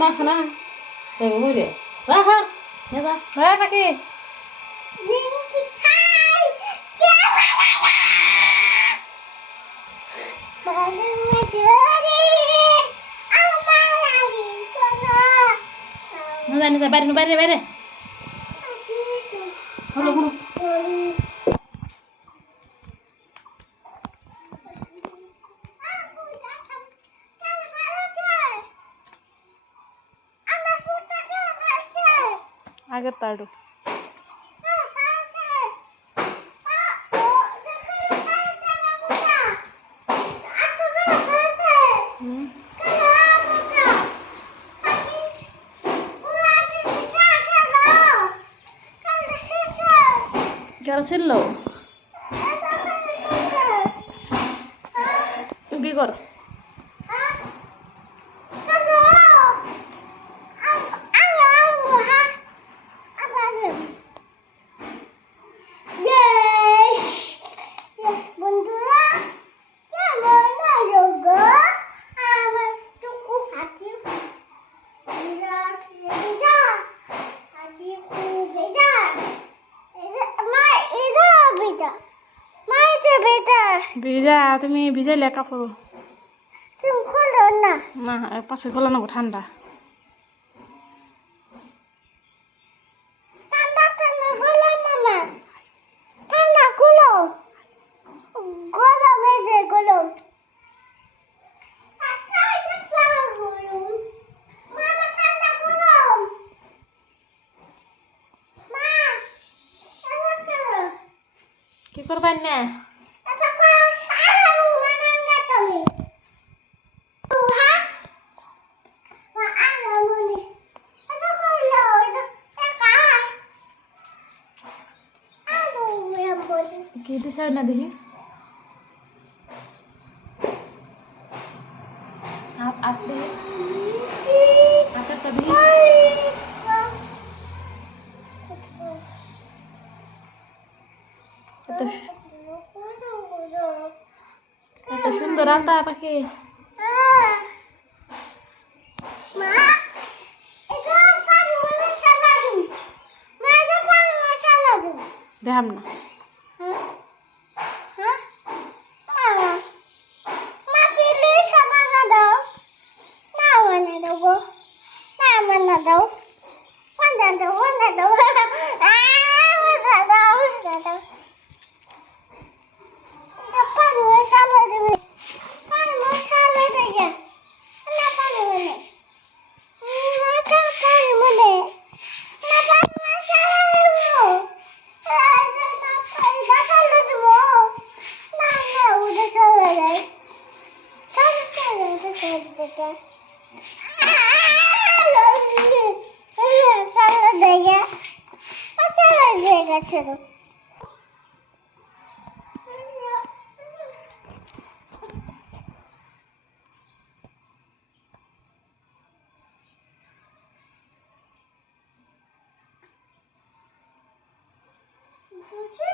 না শোনা বুঝলে রাখা রাখি বাইরে বাইরে বাইরে হলো হলো আগের তাড়ু যারা ছিল কি কর ভিজা তুমি ভিজাইলে কাপড় তুমি খোলো না না পাশে খোলা নেবো ঠান্ডা ঠান্ডা ঠান্ডা খোলো মামা ঠান্ডা খোলো গরম এই যে গরম মামা ঠান্ডা গরম মা কি করবেন না কি দিছে না দেখি আপনি আকারটা দেখি এত সুন্দর আলতা পাখি দেখাম না ছেড়ে বুঝে